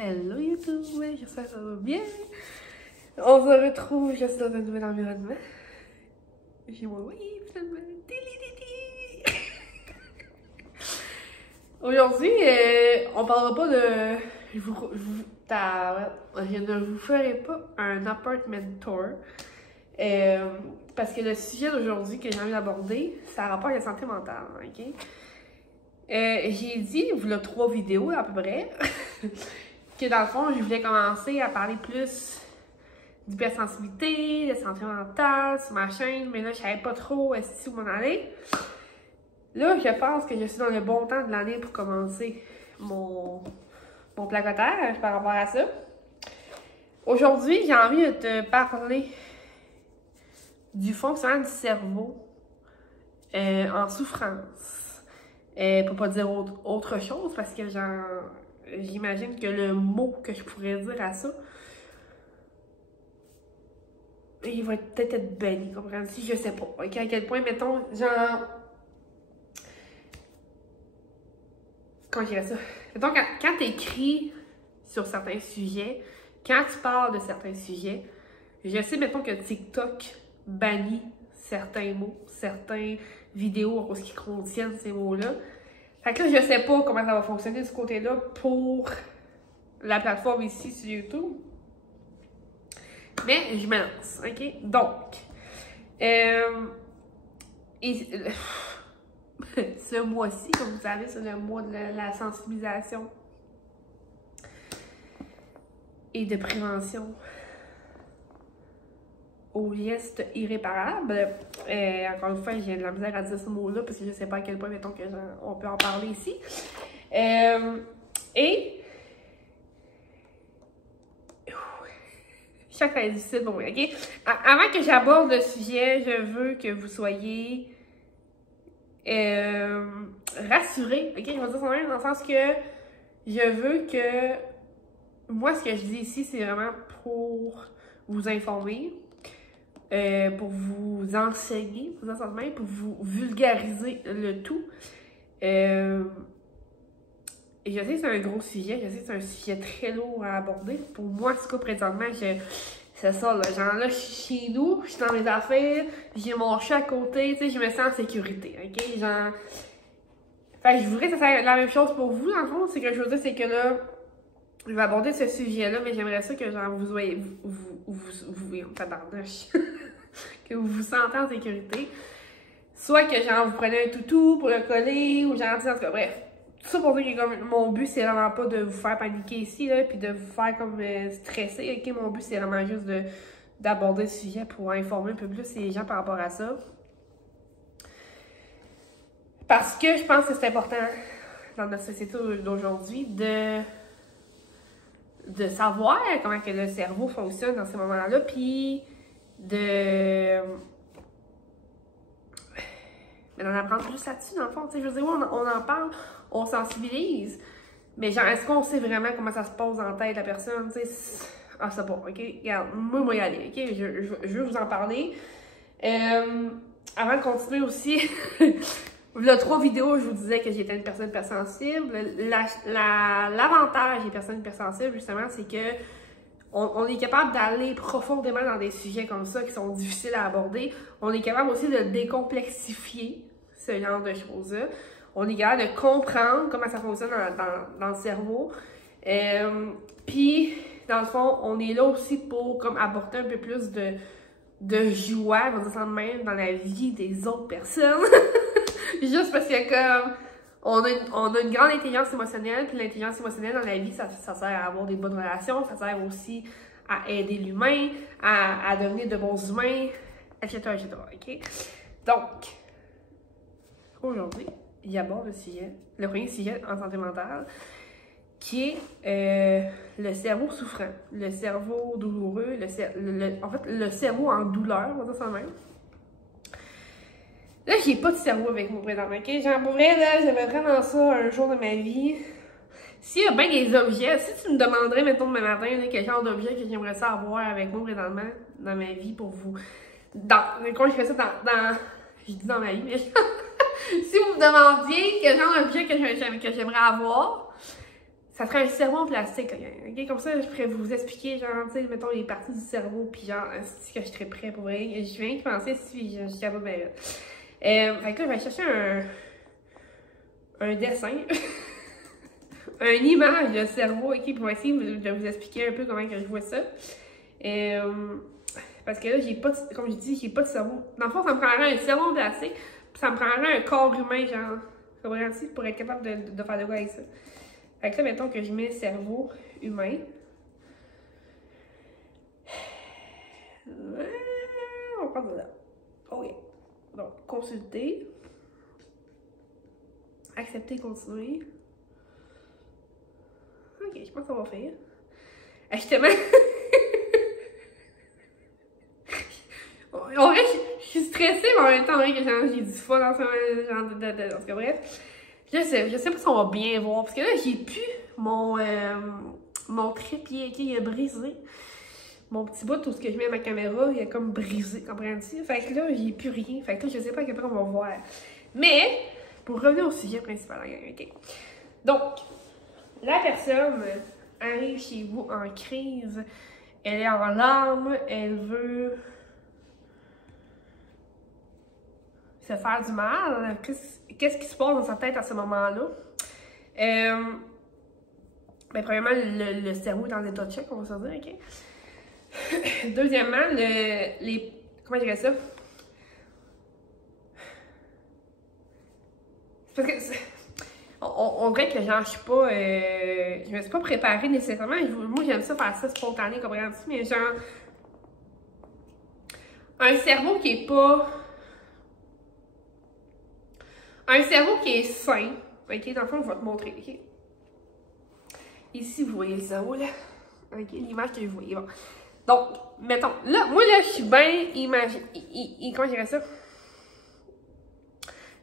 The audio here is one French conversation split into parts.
Hello YouTube, j'espère que ça va bien. On se retrouve juste dans un nouvel environnement. J'ai mon oui, finalement. Aujourd'hui, on parlera pas de... Je ne vous ferai pas un apartment tour. Parce que le sujet d'aujourd'hui que j'ai envie d'aborder, ça a rapport avec la santé mentale, ok? J'ai dit, il y a 3 vidéos à peu près, que dans le fond, je voulais commencer à parler plus d'hypersensibilité, de santé mentale sur ma chaîne, mais là, je savais pas trop où m'en aller. Là, je pense que je suis dans le bon temps de l'année pour commencer mon placotage par rapport à ça. Aujourd'hui, j'ai envie de te parler du fonctionnement du cerveau en souffrance. Pour pas dire autre chose, parce que j'imagine que le mot que je pourrais dire à ça, il va peut-être être banni, comprenez-vous? Je sais pas. Okay? À quel point, mettons, genre... Comment je dirais ça? Mettons, quand tu écris sur certains sujets, quand tu parles de certains sujets, je sais, mettons, que TikTok bannit certains mots, certaines vidéos en ce qui contiennent ces mots-là. Fait que là, je sais pas comment ça va fonctionner de ce côté-là pour la plateforme ici sur YouTube. Mais je me lance, ok? Donc, ce mois-ci, comme vous savez, c'est le mois de la sensibilisation et de prévention aux gestes irréparables. Encore une fois, j'ai de la misère à dire ce mot-là parce que je sais pas à quel point, mettons, on peut en parler ici. Chaque fois, c'est difficile pour moi, ok? Avant que j'aborde le sujet, je veux que vous soyez rassurés, ok? Je vais dire ça même dans le sens que je veux que... Moi, ce que je dis ici, c'est vraiment pour vous informer, pour vous enseigner, pour vous vulgariser le tout. Et je sais que c'est un gros sujet, je sais que c'est un sujet très lourd à aborder. Pour moi, en tout cas, présentement, c'est ça, là. Genre là, je suis chez nous, je suis dans mes affaires, j'ai mon chat à côté, tu sais, je me sens en sécurité, ok? Genre... Fait que je voudrais que ça soit la même chose pour vous, dans le fond. C'est que je veux dire, c'est que là, je vais aborder ce sujet-là, mais j'aimerais ça que, genre, vous voyez, que vous vous sentez en sécurité. Soit que, genre, vous prenez un toutou pour le coller, ou genre, en tout cas, bref. Tout ça pour dire que comme, mon but, c'est vraiment pas de vous faire paniquer ici, là, puis de vous faire comme stresser, ok? Mon but, c'est vraiment juste d'aborder le sujet pour informer un peu plus les gens par rapport à ça. Parce que je pense que c'est important dans notre société d'aujourd'hui de savoir comment que le cerveau fonctionne dans ces moments-là, puis d'en apprendre plus là-dessus, dans le fond. Je veux dire, on en parle, on sensibilise, mais genre, est-ce qu'on sait vraiment comment ça se passe dans la tête de la personne? Ah, c'est bon, ok? Regarde, moi, y aller, ok? Je veux vous en parler. Avant de continuer aussi, il y a 3 vidéos, je vous disais que j'étais une personne hypersensible. L'avantage des personnes hypersensibles, justement, c'est que on est capable d'aller profondément dans des sujets comme ça qui sont difficiles à aborder. On est capable aussi de décomplexifier ce genre de choses-là. On est capable de comprendre comment ça fonctionne dans le cerveau. Puis, dans le fond, on est là aussi pour comme apporter un peu plus de joie, on va dire ça de même, dans la vie des autres personnes. Juste parce que comme on a une grande intelligence émotionnelle, puis l'intelligence émotionnelle dans la vie, ça sert à avoir des bonnes relations, ça sert aussi à aider l'humain, à devenir de bons humains, etc., etc., ok? Donc, aujourd'hui, il y a le premier sujet en santé mentale, qui est le cerveau souffrant, le cerveau douloureux, en fait, le cerveau en douleur, on va dire ça de même. Là, j'ai pas de cerveau avec moi présentement, ok? Genre, pour vrai, là, j'aimerais vraiment ça un jour de ma vie. S'il y a bien des objets, si tu me demanderais, mettons, demain matin, là, quel genre d'objet que j'aimerais ça avoir avec moi présentement dans ma vie pour vous... Quand je fais ça je dis dans ma vie, mais... si vous me demandiez quel genre d'objet que j'aimerais avoir, ça serait un cerveau en plastique, là, ok? Comme ça, je pourrais vous expliquer, genre, tu sais, mettons, les parties du cerveau, puis genre, si que je serais prêt pour vrai. Je viens de penser si je suis capable de bien. Fait que là, je vais chercher un dessin, une image de cerveau, ok, pour essayer de vous expliquer un peu comment que je vois ça. Parce que là, j'ai pas de, comme je dis, j'ai pas de cerveau. Dans le fond, ça me prendrait un cerveau en plastique, puis ça me prendrait un corps humain, genre, pour être capable de faire de quoi avec ça. Fait que là, mettons que je mets cerveau humain. On va prendre là. OK. Donc, consulter. Accepter, continuer. OK, je pense qu'on va faire. Justement. En vrai, je suis stressée, mais en même temps, que j'ai du fun dans ce genre de. En tout cas, bref. Je sais pas si on va bien voir. Parce que là, j'ai plus mon trépied qui est brisé. Mon petit bout, tout ce que je mets à ma caméra, il est comme brisé, comprends-tu? Fait que là, j'ai plus rien. Fait que là, je sais pas à quel point on va voir. Mais, pour revenir au sujet principal, ok? Donc, la personne arrive chez vous en crise. Elle est en larmes. Elle veut se faire du mal. Qu'est-ce qui se passe dans sa tête à ce moment-là? Ben, premièrement, le cerveau est en état de choc, on va se dire, ok? Deuxièmement, comment je dirais ça? Parce que on dirait que genre, je me suis pas préparée nécessairement. Moi, j'aime ça faire ça spontané, comprends-tu? Mais genre, un cerveau qui est pas... Un cerveau qui est sain, ok? Dans le fond, je vais te montrer, ok? Ici, vous voyez le cerveau, là. Ok, l'image que vous voyez, bon. Donc, mettons, là, moi, là, je suis bien comment je dirais ça?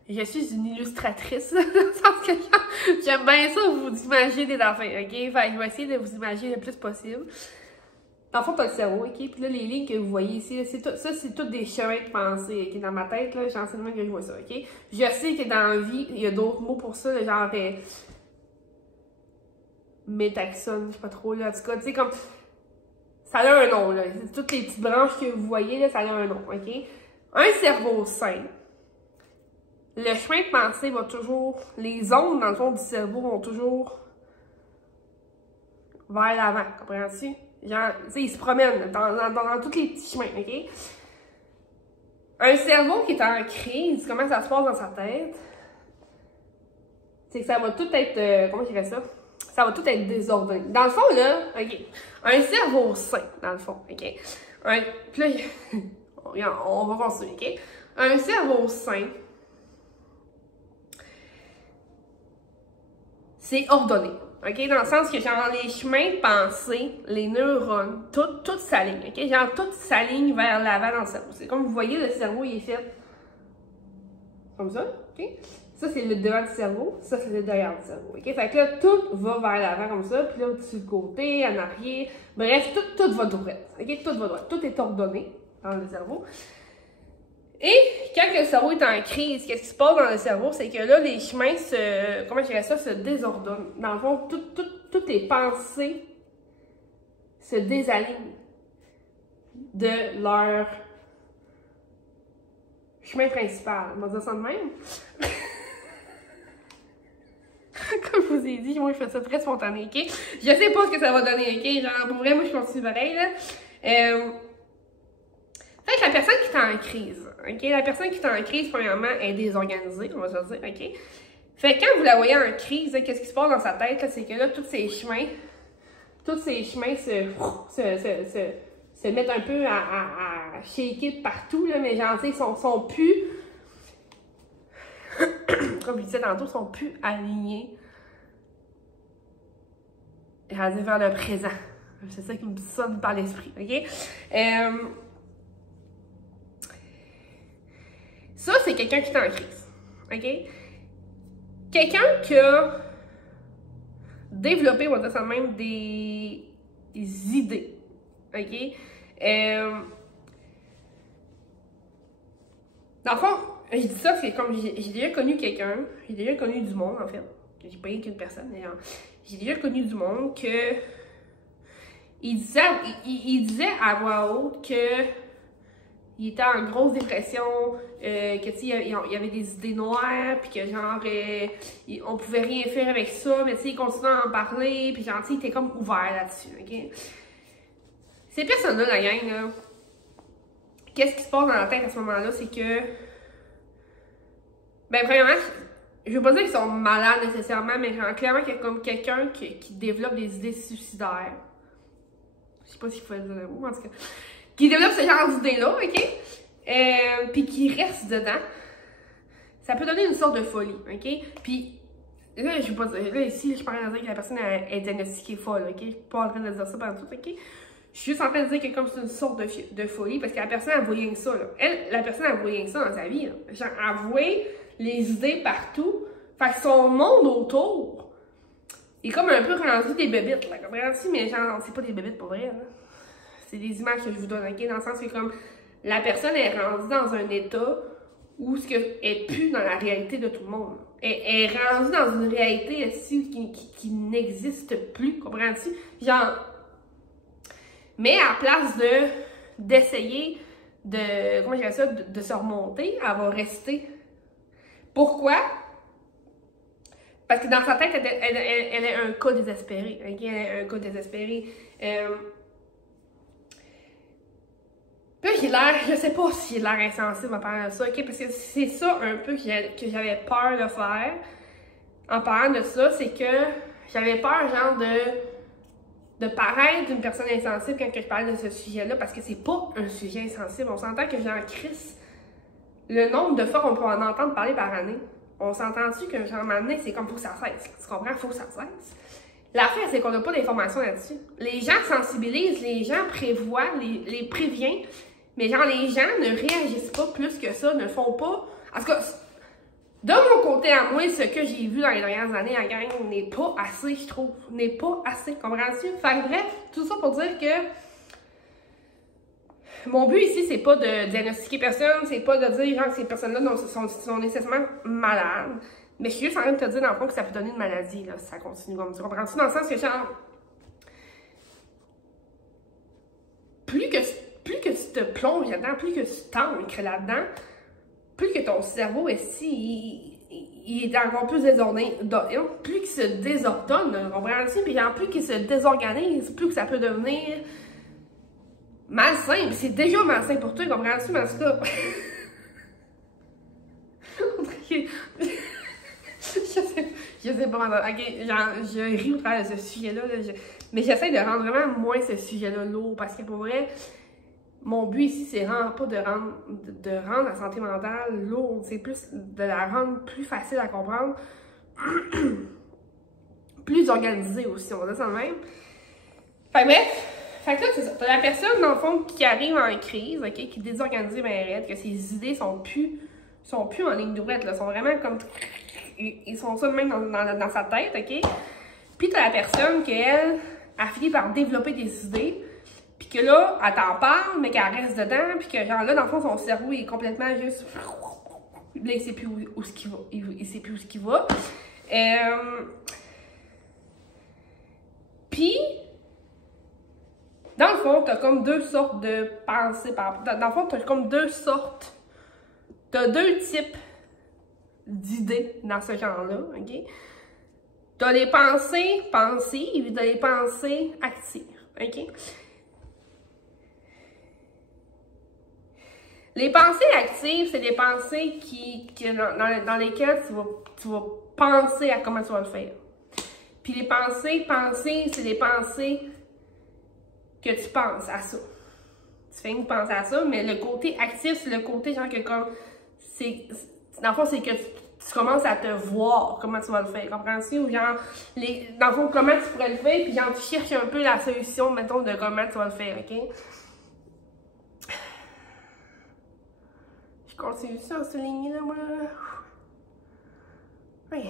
Je suis une illustratrice, dans le sens que j'aime bien ça, vous imaginer des affaires, ok? Fait que je vais essayer de vous imaginer le plus possible. Dans le fond, t'as le cerveau, ok? Puis là, les lignes que vous voyez ici, c'est tout des chemins de pensée, ok? Dans ma tête, là, j'ai enseignement que je vois ça, ok? Je sais que dans la vie, il y a d'autres mots pour ça, genre... métaxone, je sais pas trop, là. En tout cas, tu sais, comme... Ça a un nom, là. Toutes les petites branches que vous voyez, là, ça a un nom, ok? Un cerveau sain, le chemin de pensée va toujours... Les ondes, dans le fond, du cerveau vont toujours vers l'avant, comprends-tu? Genre, tu sais, ils se promènent dans tous les petits chemins, ok? Un cerveau qui est en crise, comment ça se passe dans sa tête? C'est que ça va tout être... comment je dirais ça? Ça va tout être désordonné. Dans le fond, là, ok, un cerveau sain, dans le fond, ok? Puis là, on va continuer, ok? Un cerveau sain, c'est ordonné, ok? Dans le sens que, genre, les chemins de pensée, les neurones, tout s'aligne, ok? Genre, tout s'aligne vers l'avant dans le cerveau. C'est comme vous voyez, le cerveau, il est fait comme ça, ok? Ça, c'est le devant du cerveau, ça, c'est le derrière du cerveau, ok? Fait que là, tout va vers l'avant comme ça, puis là, sur le côté, en arrière, bref, tout va droit, ok? Tout va droit, tout est ordonné dans le cerveau. Et quand le cerveau est en crise, qu'est-ce qui se passe dans le cerveau? C'est que là, les chemins comment je dirais ça, se désordonnent. Dans le fond, toutes les pensées se désalignent de leur chemin principal. On va dire ça de même. Comme je vous ai dit, moi, je fais ça très spontané, ok? Je sais pas ce que ça va donner, ok? Genre, pour vrai, moi, je continue pareil, là. Fait que la personne qui est en crise, ok? La personne qui est en crise, premièrement, est désorganisée, on va se dire, ok? Fait que quand vous la voyez en crise, qu'est-ce qui se passe dans sa tête, c'est que là, tous ces chemins se mettent un peu à shaker partout, là, mais genre, tu sais, sont plus... comme je disais tantôt, sont plus alignés vers le présent. C'est ça qui me sonne par l'esprit, ok? Ça, c'est quelqu'un qui est en crise, ok? Quelqu'un qui a développé, on va dire ça de même, des idées, ok? Dans le fond, je dis ça, c'est comme j'ai déjà connu quelqu'un, j'ai déjà connu du monde, en fait. J'ai pas eu qu'une personne, mais genre, j'ai déjà connu du monde que il disait à voix haute que il était en grosse dépression, que tu sais, il y avait des idées noires, puis que genre, on pouvait rien faire avec ça, mais tu sais, il continuait à en parler, puis genre, tu sais, il était comme ouvert là-dessus, ok? Ces personnes-là, la gang, là, qu'est-ce qui se passe dans la tête à ce moment-là, c'est que, ben, premièrement, je veux pas dire qu'ils sont malades nécessairement, mais genre, clairement qu'il y a comme quelqu'un qui développe des idées suicidaires. Je sais pas s'il faut le dire le mot, en tout cas. Qui développe ce genre d'idées-là, ok? Puis qui reste dedans. Ça peut donner une sorte de folie, ok? Puis, là, je veux pas dire, là, ici, je suis pas en train de dire que la personne est diagnostiquée folle, ok? Je suis pas en train de dire ça pendant tout, ok? Je suis juste en train de dire que comme c'est une sorte de folie, parce que la personne, elle voit rien que ça, là. La personne, elle voit rien que ça dans sa vie, là. Genre, elle voit les idées partout. Fait que son monde autour est comme un peu rendu des bébites, là. Comprends-tu? Mais genre, c'est pas des bébites pour vrai, là. C'est des images que je vous donne, ok? Dans le sens que comme la personne est rendue dans un état où ce qu'elle est plus dans la réalité de tout le monde. Elle est rendue dans une réalité ici qui n'existe plus, comprends-tu? Genre, mais à la place d'essayer de, comment je dirais ça, de se remonter, elle va rester. Pourquoi? Parce que dans sa tête, elle est un cas désespéré, ok? Elle est un cas désespéré. Puis j'ai l'air, je sais pas si j'ai l'air insensible en parlant de ça, ok? Parce que c'est ça un peu que j'avais peur de faire en parlant de ça, c'est que j'avais peur, genre, de paraître une personne insensible quand je parle de ce sujet-là, parce que c'est pas un sujet insensible. On s'entend que j'en crisse le nombre de fois qu'on peut en entendre parler par année. On s'entend-tu que, genre, maintenant, c'est comme faut que ça cesse. Tu comprends? Faut que ça cesse. L'affaire, c'est qu'on n'a pas d'informations là-dessus. Les gens sensibilisent, les gens prévoient, les préviennent. Mais genre, les gens ne réagissent pas plus que ça, ne font pas... En tout cas, de mon côté à moi, ce que j'ai vu dans les dernières années à gang n'est pas assez, je trouve. N'est pas assez, comprends-tu? Fait que bref, tout ça pour dire que mon but ici, c'est pas de diagnostiquer personne, c'est pas de dire genre que ces personnes-là sont nécessairement malades. Mais je suis juste en train de te dire dans le fond que ça peut donner une maladie, là, si ça continue comme tu comprends-tu? Dans le sens que genre... Plus que tu te plonges là-dedans, plus que tu t'ancres là-dedans, plus que ton cerveau ici, il est encore plus désordonné, plus qu'il se désordonne, comprends-tu? Puis genre, plus qu'il se désorganise, plus que ça peut devenir malsain. Puis c'est déjà malsain pour toi, comprends-tu? Mais en tout cas... je sais pas, ok, genre, je ris au travers de ce sujet-là, mais j'essaie de rendre vraiment moins ce sujet-là lourd, parce que pour vrai, mon but ici, c'est vraiment pas de rendre la santé mentale lourde, c'est plus de la rendre plus facile à comprendre, plus organisée aussi, on va dire ça de même. Fait que bref, fait que là, c'est ça, t'as la personne, dans le fond, qui arrive en crise, ok, qui est désorganisée, ben raide, que ses idées sont plus en ligne droite, là, sont vraiment comme... Ils sont ça même dans sa tête, ok? Puis t'as la personne qu'elle a fini par développer des idées, puis que là, elle t'en parle, mais qu'elle reste dedans, puis que genre là, dans le fond, son cerveau est complètement juste... Là, il sait plus où ce qu'il va. Il sait plus où ce qu'il va. Puis, dans le fond, t'as comme deux sortes de pensées. Dans le fond, t'as comme deux sortes... T'as deux types d'idées dans ce genre-là, ok? T'as les pensées passives, t'as les pensées actives, ok? Les pensées actives, c'est des pensées dans lesquelles tu vas penser à comment tu vas le faire. Puis les pensées passives, c'est des pensées que tu penses à ça. Tu fais une pensée à ça, mais le côté actif, c'est le côté genre que comme... Dans le fond, c'est que tu commences à te voir comment tu vas le faire, comprends-tu? Ou genre, dans le fond, comment tu pourrais le faire, puis genre, tu cherches un peu la solution, mettons, de comment tu vas le faire, ok? Je continue ça en soulignant, là, moi. Ok.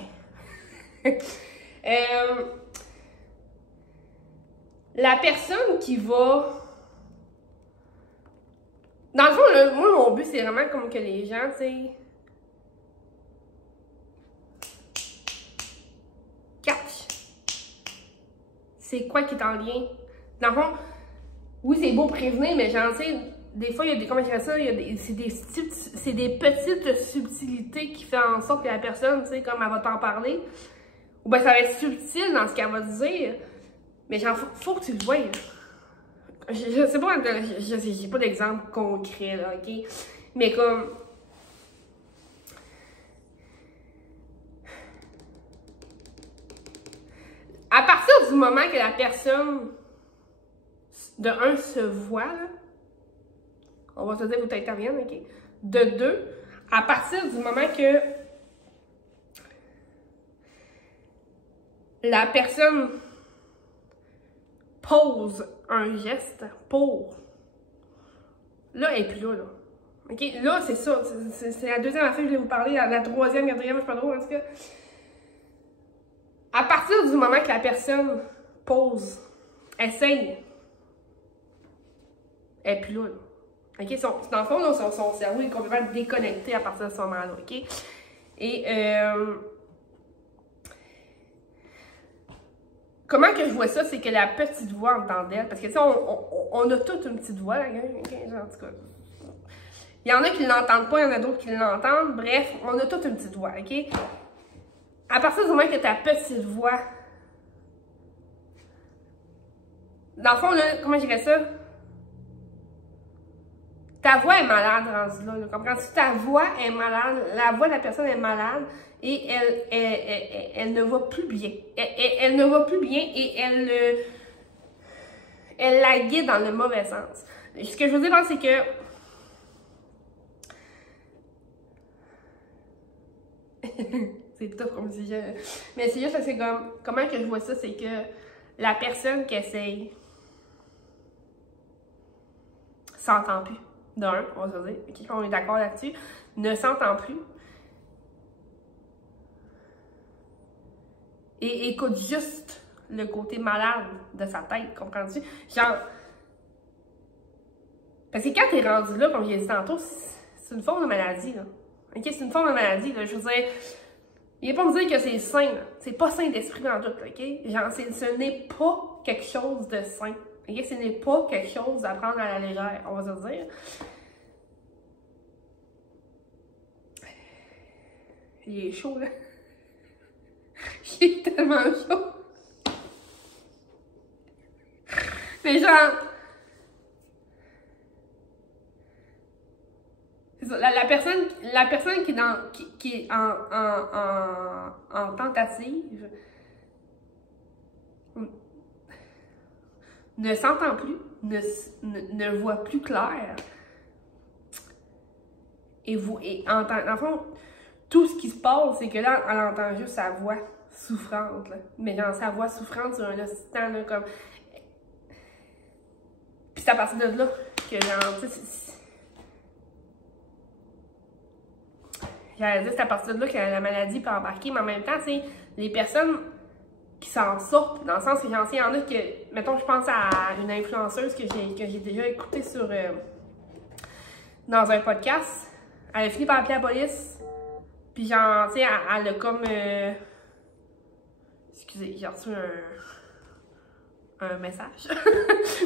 La personne qui va... Dans le fond, là, moi, mon but, c'est vraiment comme que les gens, tu sais... catch c'est quoi qui est en lien. Dans le fond, oui, c'est beau prévenir, mais genre, tu sais, des fois, il y a des, comment je dirais ça, c'est des petites subtilités qui font en sorte que la personne, tu sais, comme elle va t'en parler, ou bien ça va être subtil dans ce qu'elle va te dire, mais genre, faut que tu le vois. Je sais pas, j'ai pas d'exemple concret, là, ok? Mais comme... À partir du moment que la personne, de un, se voit, là, on va te dire où tu interviennes, ok? De deux, à partir du moment que la personne pose un geste pour... Là, elle est plus là. OK? Là, c'est ça. C'est la deuxième affaire que je vais vous parler. La troisième, quatrième, je sais pas trop, en tout cas. À partir du moment que la personne pose, essaye, elle est plus là. OK? Dans le fond, là, son cerveau est complètement déconnecté à partir de ce moment-là. OK? Et comment que je vois ça, c'est que la petite voix en dedans d'elle, parce que tu sais, on a toute une petite voix, hein, okay? Genre, en tout cas. Il y en a qui ne l'entendent pas, il y en a d'autres qui l'entendent. Bref, on a toute une petite voix, OK? À partir du moment que ta petite voix... Dans le fond, là, comment je dirais ça? Ta voix est malade rendue là, comprends-tu? Ta voix est malade, la voix de la personne est malade et elle ne va plus bien. Elle ne va plus bien et elle la guide dans le mauvais sens. Ce que je veux dire, c'est que c'est tough comme sujet. Mais c'est juste parce que comment que je vois ça, c'est que la personne qui essaye s'entend plus. D'un, on va se dire, okay, on est d'accord là-dessus, ne s'entend plus. Et écoute juste le côté malade de sa tête, comprends-tu? Genre, parce que quand t'es rendu là, comme j'ai dit tantôt, c'est une forme de maladie, là. OK, c'est une forme de maladie, là. Je veux dire, il ne pas me dire que c'est sain, là. C'est pas sain d'esprit dans tout, OK? Genre, ce n'est pas quelque chose de sain. OK? Ce n'est pas quelque chose à prendre à la légère, on va se dire. Il est chaud, là. Il est tellement chaud. Mais genre... La personne qui est en tentative ne s'entend plus, ne voit plus clair. Et en fond, tout ce qui se passe, c'est que là, elle entend juste sa voix souffrante. Là. Mais genre, sa voix souffrante sur un instant, là, comme... Puis c'est à partir de là que, genre, tu sais, j'allais dire, c'est à partir de là que la maladie peut embarquer, mais en même temps, tu sais, les personnes qui s'en sortent, dans le sens que j'en sais, il y en a que, mettons, je pense à une influenceuse que j'ai déjà écoutée sur, dans un podcast, elle a fini par appeler la police, puis genre, tu sais, elle a comme, excusez, j'ai reçu un message,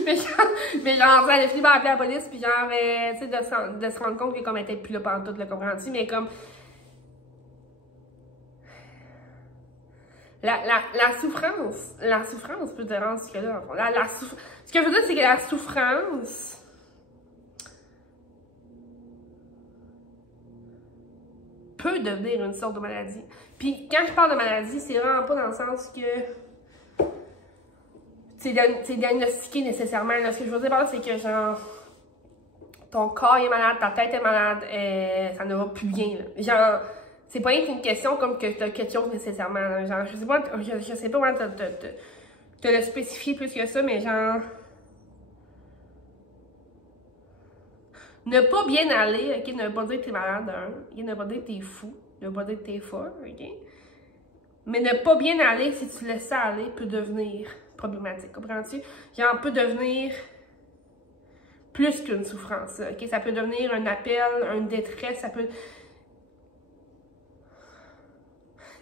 mais genre, elle a fini par appeler la police, puis genre, tu sais, de se rendre compte que comme elle était plus là pendant tout, le comprends-tu, mais comme, la souffrance peut te rendre ce que là. Ce que je veux dire, c'est que la souffrance peut devenir une sorte de maladie. Puis quand je parle de maladie, c'est vraiment pas dans le sens que c'est diagnostiqué nécessairement. Là, ce que je veux dire par là, c'est que genre ton corps est malade, ta tête est malade, ça ne va plus bien. Là. Genre, c'est pas une question comme que t'as quelque chose nécessairement. Là. Genre, je sais pas comment te le spécifier plus que ça, mais genre... Ne pas bien aller, OK? Ne veut pas dire que t'es malade, hein? Ne veut pas dire que t'es fou. Ne veut pas dire que t'es folle, OK? Mais ne pas bien aller, si tu laisses ça aller, peut devenir problématique. Comprends-tu? Genre, peut devenir plus qu'une souffrance, OK? Ça peut devenir un appel, une détresse, ça peut...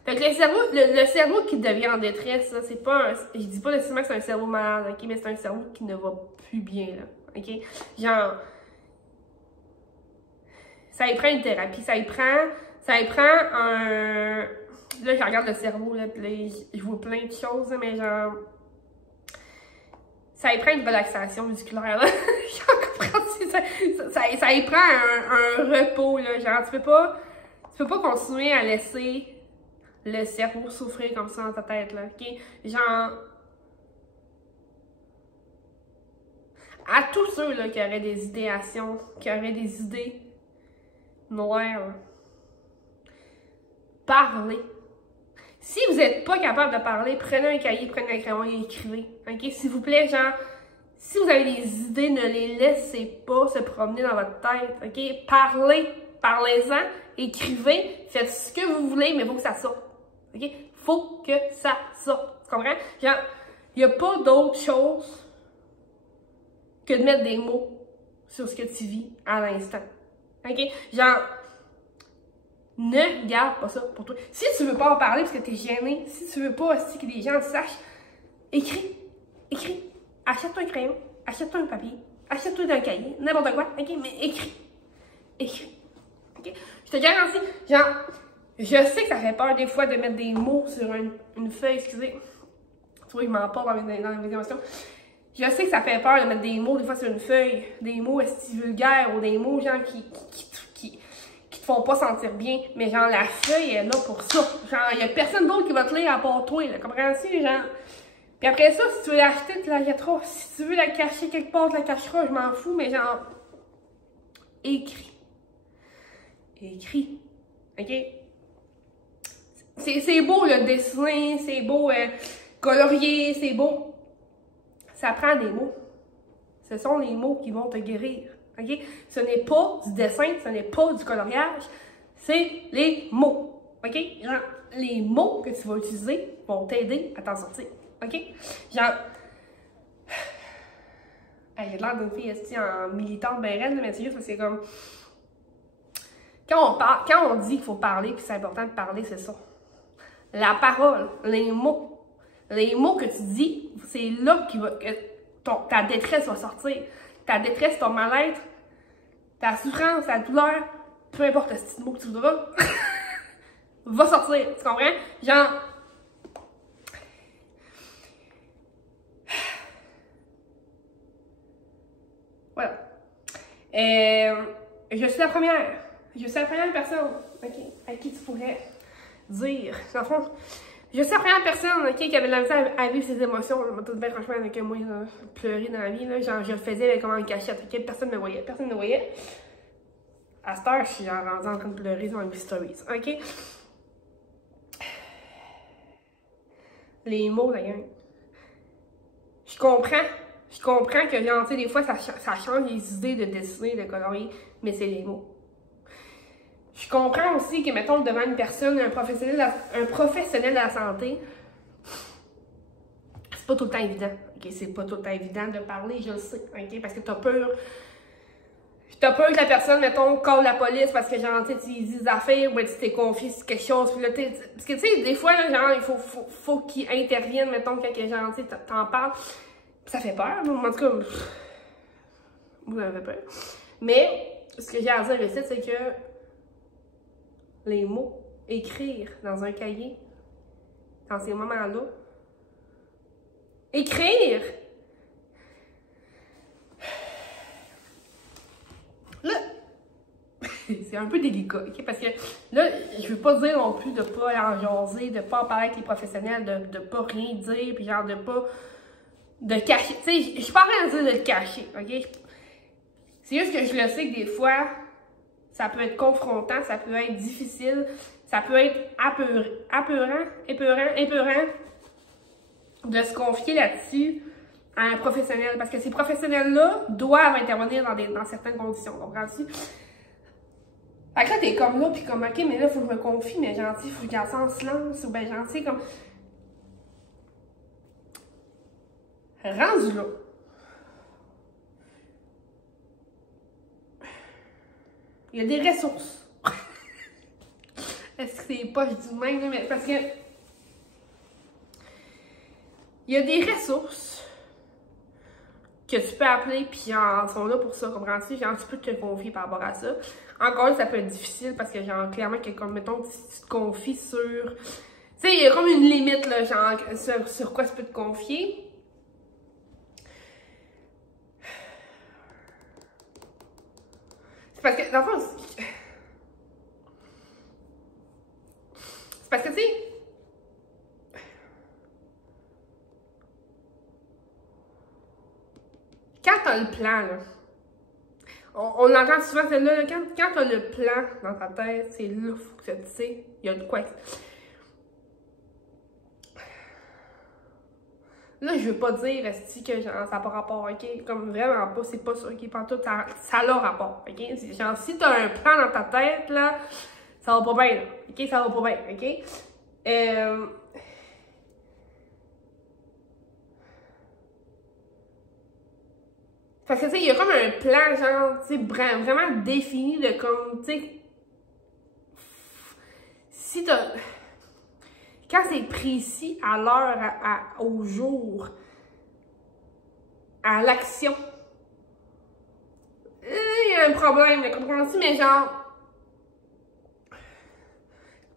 Fait que le cerveau qui devient en détresse, là, c'est pas un... Je dis pas nécessairement que c'est un cerveau malade, ok? Mais c'est un cerveau qui ne va plus bien, là, ok? Genre... Ça y prend une thérapie, ça y prend un... Là, je regarde le cerveau, là, pis là, je vois plein de choses, là, mais genre... Ça y prend une relaxation musculaire, là. Genre, comprends-tu? Ça y prend un repos, là. Genre, tu peux pas continuer à laisser le cerveau souffrir comme ça dans ta tête, là, ok? Genre... À tous ceux, là, qui auraient des idéations, qui auraient des idées noires, parlez. Si vous n'êtes pas capable de parler, prenez un cahier, prenez un crayon et écrivez. OK? S'il vous plaît, genre, si vous avez des idées, ne les laissez pas se promener dans votre tête. OK? Parlez. Parlez-en. Écrivez. Faites ce que vous voulez, mais il faut que ça sorte. OK? Faut que ça sorte. Tu comprends? Genre, il n'y a pas d'autre chose que de mettre des mots sur ce que tu vis à l'instant. OK? Genre, ne garde pas ça pour toi. Si tu veux pas en parler parce que t'es gêné, si tu veux pas aussi que les gens le sachent, écris. Écris. Achète-toi un crayon, achète-toi un papier, achète-toi un cahier, n'importe quoi, ok? Mais écris. Écris. Ok? Je te garantis, genre, je sais que ça fait peur des fois de mettre des mots sur une feuille, excusez. Tu vois, je m'en parle dans mes émotions. Je sais que ça fait peur de mettre des mots des fois sur une feuille, des mots vulgaires ou des mots genre qui te font pas sentir bien, mais genre la feuille est là pour ça. Genre, il y a personne d'autre qui va te lire à part toi, là, comprends-tu, genre? Puis après ça, si tu veux l'acheter, tu la jetteras. Si tu veux la cacher quelque part, tu la cacheras, je m'en fous, mais genre, écris. Écris. OK? C'est beau, le dessiner, c'est beau, colorier, c'est beau. Ça prend des mots. Ce sont les mots qui vont te guérir. OK? Ce n'est pas du dessin, ce n'est pas du coloriage, c'est les mots. OK? Genre, les mots que tu vas utiliser vont t'aider à t'en sortir. OK? Genre, j'ai l'air d'une fille en militante ben raide, mais c'est juste parce que c'est comme... Quand on dit qu'il faut parler, puis c'est important de parler, c'est ça. La parole, les mots que tu dis, c'est là que ta détresse va sortir. Ta détresse, ton mal-être, ta souffrance, ta douleur, peu importe le style de mot que tu voudras, va sortir. Tu comprends? Genre... Voilà. Je suis la première personne, OK, à qui tu pourrais dire. Dans le fond, je suis la première personne, OK, qui avait de la misère à vivre ses émotions. Tout bien, franchement, avec moi, là, pleurer dans la vie, là, genre, je le faisais comme en cachette, OK? Personne ne me voyait. Personne ne me voyait. À cette heure, je suis genre rendue en train de pleurer sur mes stories, OK? Les mots, d'ailleurs. Je comprends que, genre, tu sais, des fois, ça change les idées de dessiner, de colorier, mais c'est les mots. Je comprends aussi que, mettons, devant une personne, un professionnel de la santé, c'est pas tout le temps évident, ok? C'est pas tout le temps évident de parler, je le sais, ok? Parce que t'as peur que la personne, mettons, call la police parce que, genre, tu dis des affaires, ou tu t'es confié sur quelque chose, puis là, parce que, tu sais, des fois, là, genre, il faut qu'ils interviennent, mettons, quand, genre, tu t'en parles. Ça fait peur, en tout cas, vous avez peur. Mais, ce que j'ai à dire ici, c'est que les mots, écrire dans un cahier, dans ces moments-là, écrire! Là, c'est un peu délicat, OK? Parce que là, je veux pas dire non plus de pas en jaser, de pas en parler avec les professionnels, de pas rien dire, puis genre de pas... de cacher. Tu sais, je suis pas en train de dire de le cacher, OK? C'est juste que je le sais que des fois, ça peut être confrontant, ça peut être difficile, ça peut être épeurant de se confier là-dessus à un professionnel. Parce que ces professionnels-là doivent intervenir dans certaines conditions, comprends-tu? Fait que là, t'es comme là, puis comme, OK, mais là, faut que je me confie, mais gentil, faut que je garde ça en silence, ou ben gentil, comme... Rendu là. Il y a des ressources. Est-ce que c'est pas, je dis de même, mais parce que il y a des ressources que tu peux appeler, puis ils sont là pour ça, comprends-tu? Genre, tu peux te confier par rapport à ça. Encore, ça peut être difficile parce que, genre, clairement, que, comme, mettons, si tu te confies sur... Tu sais, il y a comme une limite, là, genre, sur quoi tu peux te confier. C'est parce que, dans le fond, c'est parce que, tu sais, quand t'as le plan, là, on entend souvent celle-là, quand t'as le plan dans ta tête, c'est là, faut que tu sais, il y a de quoi. Là, je veux pas dire, esti, que genre, ça n'a pas rapport, ok? Comme vraiment pas, c'est pas ça, ok? Pantoute, ça a rapport, ok? Genre, si t'as un plan dans ta tête, là, ça va pas bien, là, ok? Ça va pas bien, ok? Parce que, tu sais, il y a comme un plan, genre, tu sais, vraiment défini de comme, tu sais, si t'as... Quand c'est précis à l'heure, au jour, à l'action, il y a un problème, comprends-tu? Mais genre,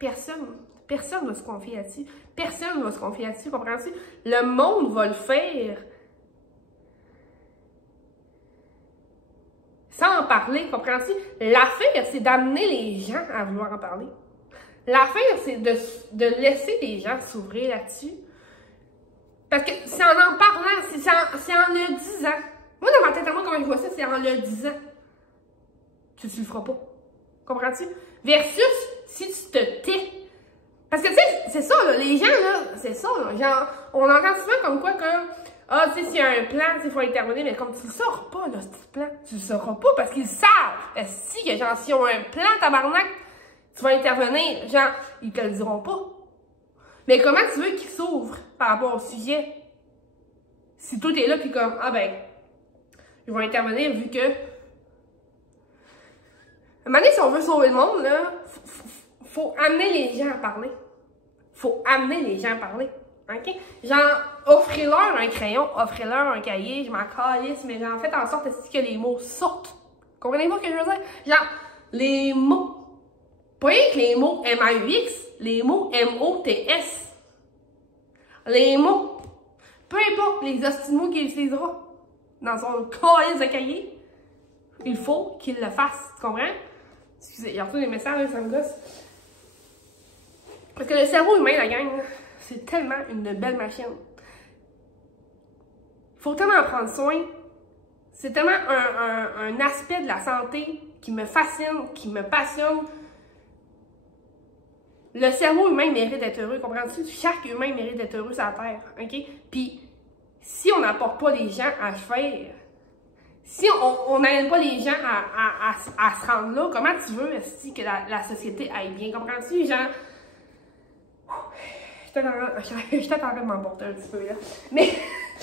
personne va se confier là-dessus. Personne va se confier là-dessus, comprends-tu? Le monde va le faire sans en parler, comprends-tu? L'affaire, c'est d'amener les gens à vouloir en parler. L'affaire, c'est de laisser les gens s'ouvrir là-dessus. Parce que c'est en parlant, c'est en le disant. Moi, dans ma tête à moi, comment je vois ça, c'est en le disant. Tu le feras pas. Comprends-tu? Versus si tu te tais. Parce que, tu sais, c'est ça, là, les gens, là, c'est ça, là, genre, on entend souvent comme quoi que, ah, tu sais, s'il y a un plan, il faut intervenir, mais comme tu le sauras pas, là, ce plan, tu le sauras pas parce qu'ils savent. Si, que, genre, s'ils ont un plan, tabarnak, tu vas intervenir, genre, ils te le diront pas. Mais comment tu veux qu'ils s'ouvrent par rapport au sujet? Si tout est là, puis comme, ah ben, ils vont intervenir vu que... À un moment donné, si on veut sauver le monde, là, faut amener les gens à parler. Faut amener les gens à parler. OK? Genre, offrez-leur un crayon, offrez-leur un cahier, je m'en calisse, mais genre, faites en sorte que les mots sortent. Comprenez-vous ce que je veux dire? Genre, les mots. Pas rien que les mots M-A-U-X, les mots M-O-T-S. Les mots. Peu importe les hosties de mots qu'il utilisera dans son calice de cahier, il faut qu'il le fasse. Tu comprends? Excusez, il y a tous des messages, là, ça me gosse. Parce que le cerveau humain, la gang, c'est tellement une belle machine. Il faut tellement en prendre soin. C'est tellement un aspect de la santé qui me fascine, qui me passionne. Le cerveau humain mérite d'être heureux, comprends-tu? Chaque humain mérite d'être heureux sur la Terre, OK? Puis, si on n'apporte pas les gens à faire, si on n'aide pas les gens à se rendre là, comment tu veux que la société aille bien, comprends-tu? Genre, je suis en train de m'emporter un petit peu, là. Mais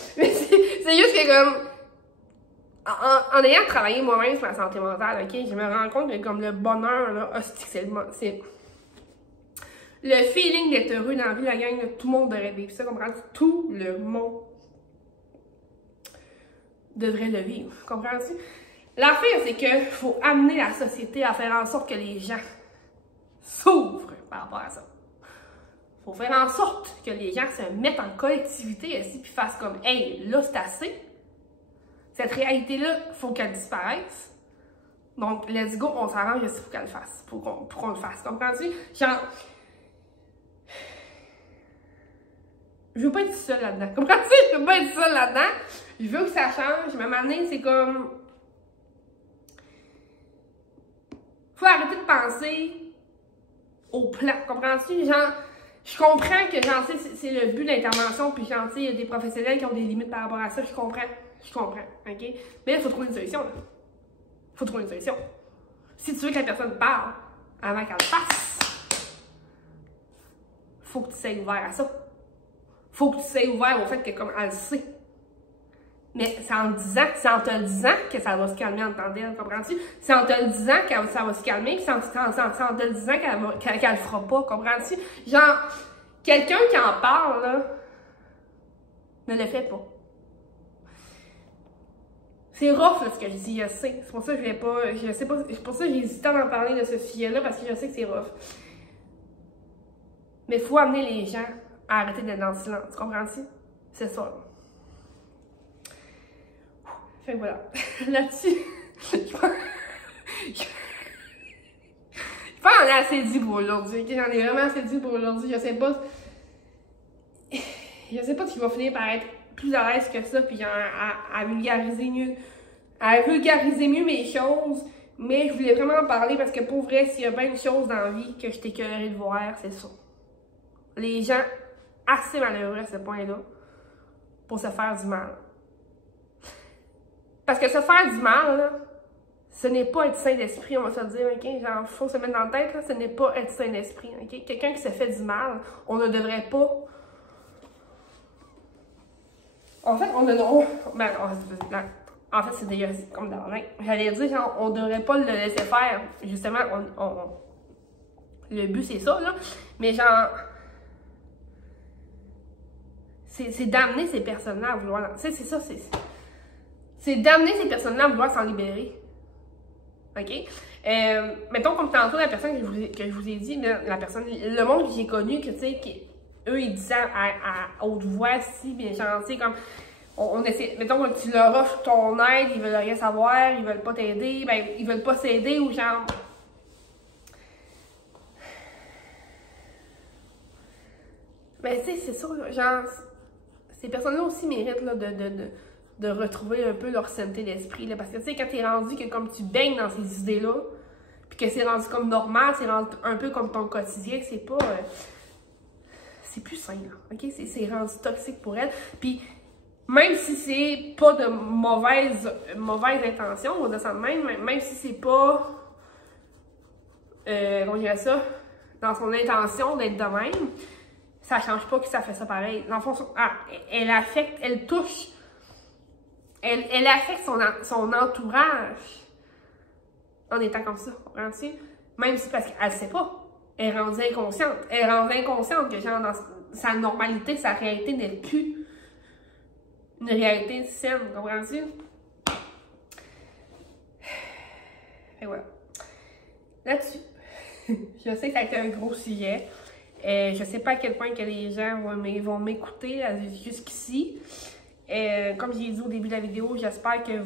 c'est juste que, comme, en ayant travaillé moi-même sur la santé mentale, OK, je me rends compte que, comme, le bonheur, là, c'est le feeling d'être heureux dans la vie, la gang, tout le monde devrait vivre ça, comprends-tu? Tout le monde devrait le vivre, comprends-tu? L'affaire, c'est qu'il faut amener la société à faire en sorte que les gens s'ouvrent par rapport à ça. Faut faire en sorte que les gens se mettent en collectivité ici puis fassent comme, hey, là, c'est assez. Cette réalité-là, il faut qu'elle disparaisse. Donc, let's go, on s'arrange ici pour qu'elle le fasse, pour qu'on le fasse, comprends-tu? Genre, je veux pas être seule là-dedans. Comprends-tu? Je veux pas être seule là-dedans. Je veux que ça change. Mais à un moment donné, c'est comme... Faut arrêter de penser au plan. Comprends-tu? Genre, je comprends que, genre, c'est le but de l'intervention. Puis, genre, il y a des professionnels qui ont des limites par rapport à ça. Je comprends. Je comprends. OK? Mais là, il faut trouver une solution. Il faut trouver une solution. Si tu veux que la personne parle avant qu'elle le fasse, faut que tu sois ouvert à ça. Faut que tu sois ouvert au fait que, comme, elle le sait. Mais c'est en disant, c'est en te le disant que ça va se calmer en temps d'elle, comprends-tu? C'est en te le disant que ça va se calmer, puis c'est en te le disant qu'elle le fera pas, comprends-tu? Genre, quelqu'un qui en parle, là, ne le fait pas. C'est rough, là, ce que je dis, je sais. C'est pour ça que je sais pas, c'est pour ça que j'ai hésité à en parler de ce sujet-là, parce que je sais que c'est rough. Mais il faut amener les gens à arrêter d'être dans le silence, tu comprends-tu? C'est ça. Fait que voilà. Là-dessus, je pense qu'on a assez dit pour aujourd'hui. J'en ai vraiment assez dit pour aujourd'hui. Je sais pas si je vais finir par être plus à l'aise que ça, puis à vulgariser mieux. À vulgariser mieux mes choses. Mais je voulais vraiment en parler parce que pour vrai, s'il y a bien une chose dans la vie que je t'écœurerais de voir, c'est ça. Les gens assez malheureux à ce point-là pour se faire du mal. Parce que se faire du mal, là, ce n'est pas être sain d'esprit, on va se le dire, ok? Genre, faut se mettre dans la tête, là, ce n'est pas être sain d'esprit, ok? Quelqu'un qui se fait du mal, on ne devrait pas... En fait, en fait, c'est déjà comme dans l'air. J'allais dire, genre, on ne devrait pas le laisser faire. Justement, le but, c'est ça, là. Mais genre... C'est d'amener ces personnes-là à vouloir... Tu sais, c'est ça, c'est d'amener ces personnes-là à vouloir s'en libérer. OK? Mettons, comme tantôt, la personne que je vous ai dit, le monde que j'ai connu, que tu sais, eux, ils disaient à haute voix, si, bien genre, tu sais, comme, on essaie, mettons, que tu leur offres ton aide, ils veulent rien savoir, ils veulent pas t'aider, ben, ils veulent pas s'aider, ou genre... Ben, tu sais, c'est ça, genre, ces personnes-là aussi méritent, là, de retrouver un peu leur santé d'esprit, là, parce que, tu sais, quand t'es rendu que comme tu baignes dans ces idées-là, puis que c'est rendu comme normal, c'est rendu un peu comme ton quotidien, c'est pas... c'est plus sain, là, ok? C'est rendu toxique pour elle, puis même si c'est pas de mauvaise intention, on va dire ça de même si c'est pas... comment dire ça? Dans son intention d'être de même, ça change pas que ça fait ça pareil. Dans le fond, elle affecte, elle touche... Elle affecte son entourage en étant comme ça, comprends-tu? Même si parce qu'elle sait pas. Elle est rendue inconsciente. Elle est rendue inconsciente que genre dans sa normalité, sa réalité n'est plus une réalité saine, comprends-tu? Et voilà. Là-dessus, je sais que ça a été un gros sujet. Je sais pas à quel point que les gens vont m'écouter jusqu'ici. Comme j'ai dit au début de la vidéo, j'espère que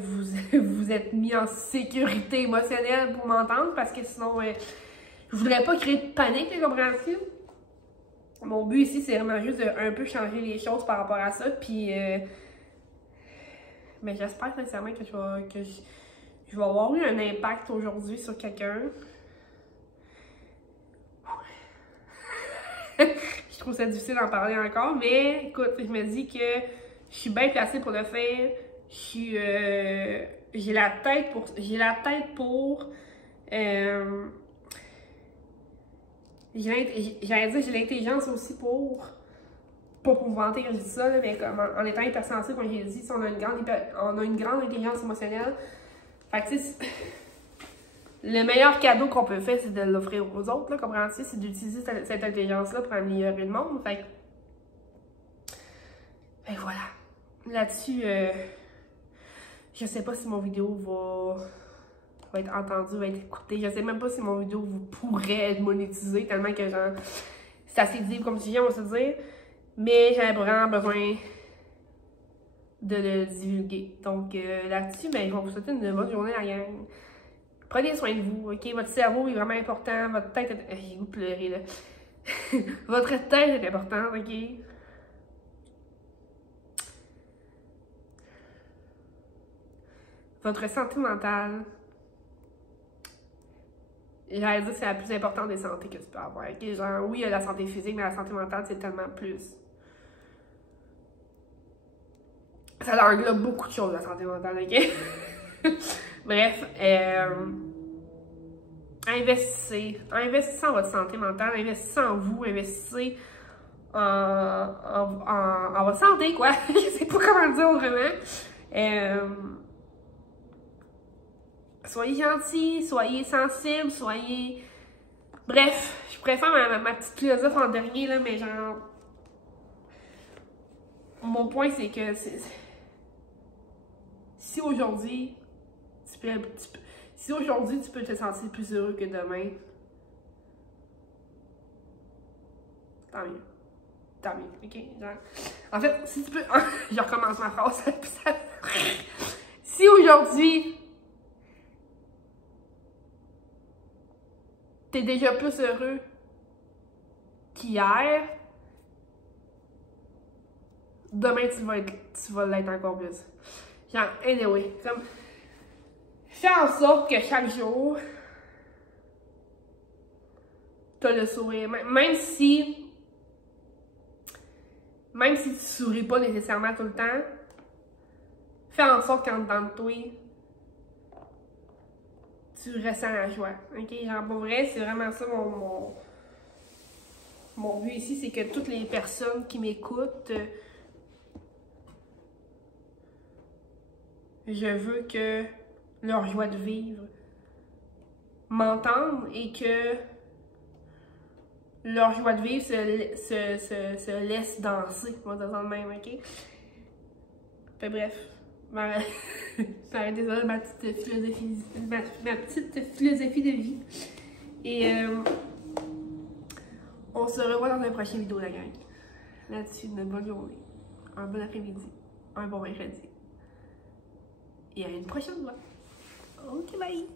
vous êtes mis en sécurité émotionnelle pour m'entendre, parce que sinon, je voudrais pas créer de panique, comprends-tu? Mon but ici, c'est vraiment juste de un peu changer les choses par rapport à ça, puis... mais j'espère sincèrement que je vais avoir eu un impact aujourd'hui sur quelqu'un. Je trouve ça difficile d'en parler encore, mais écoute, je me dis que je suis bien placée pour le faire. J'ai la tête pour j'ai l'intelligence aussi pour pas pour vanter quand je dis ça, là, mais comme en étant hypersensible, comme j'ai dit, on a une grande intelligence émotionnelle. Fait que tu sais, le meilleur cadeau qu'on peut faire, c'est de l'offrir aux autres, là, comprends-tu? C'est d'utiliser cette intelligence-là pour améliorer le monde. Fait que voilà. Là-dessus, je sais pas si mon vidéo va être entendue, va être écoutée. Je sais même pas si mon vidéo pourrait être monétisée, tellement que genre, c'est assez deep comme sujet, on va se dire. Mais j'avais vraiment besoin de le divulguer. Donc là-dessus, ben, je vais vous souhaiter une bonne journée, la gang. Prenez soin de vous, ok? Votre cerveau est vraiment important, votre tête est... J'ai goût de pleurer, là. Votre tête est importante, ok? Votre santé mentale, j'allais dire que c'est la plus importante des santé que tu peux avoir, ok? Genre, oui, il y a la santé physique, mais la santé mentale, c'est tellement plus. Ça englobe beaucoup de choses, la santé mentale, ok? Bref, investissez en votre santé mentale, investissez en vous, investissez en votre santé, quoi. Je sais pas comment le dire autrement. Soyez gentils, soyez sensibles, soyez... Bref, je préfère ma petite philosophe en dernier, là, mais genre... Mon point, c'est que... Si aujourd'hui, tu peux te sentir plus heureux que demain, tant mieux. Tant mieux, ok? Genre, en fait, si tu peux... Je recommence ma phrase. Si aujourd'hui, t'es déjà plus heureux qu'hier, demain, tu vas l'être encore plus. Genre, anyway, comme... Fais en sorte que chaque jour, t'as le sourire. Même si tu souris pas nécessairement tout le temps, fais en sorte qu'en dedans de toi, tu ressens la joie. Ok? Genre, pour vrai, c'est vraiment ça mon but ici, c'est que toutes les personnes qui m'écoutent, je veux que leur joie de vivre m'entendent et que leur joie de vivre se laisse danser, on va dire ça de même, ok? Fait bref, arrêtez ça, ma petite philosophie de vie. Et on se revoit dans une prochaine vidéo, la gang. Là-dessus, une bonne journée, un bon après-midi, un bon mercredi. Et à une prochaine fois. Ok, bye!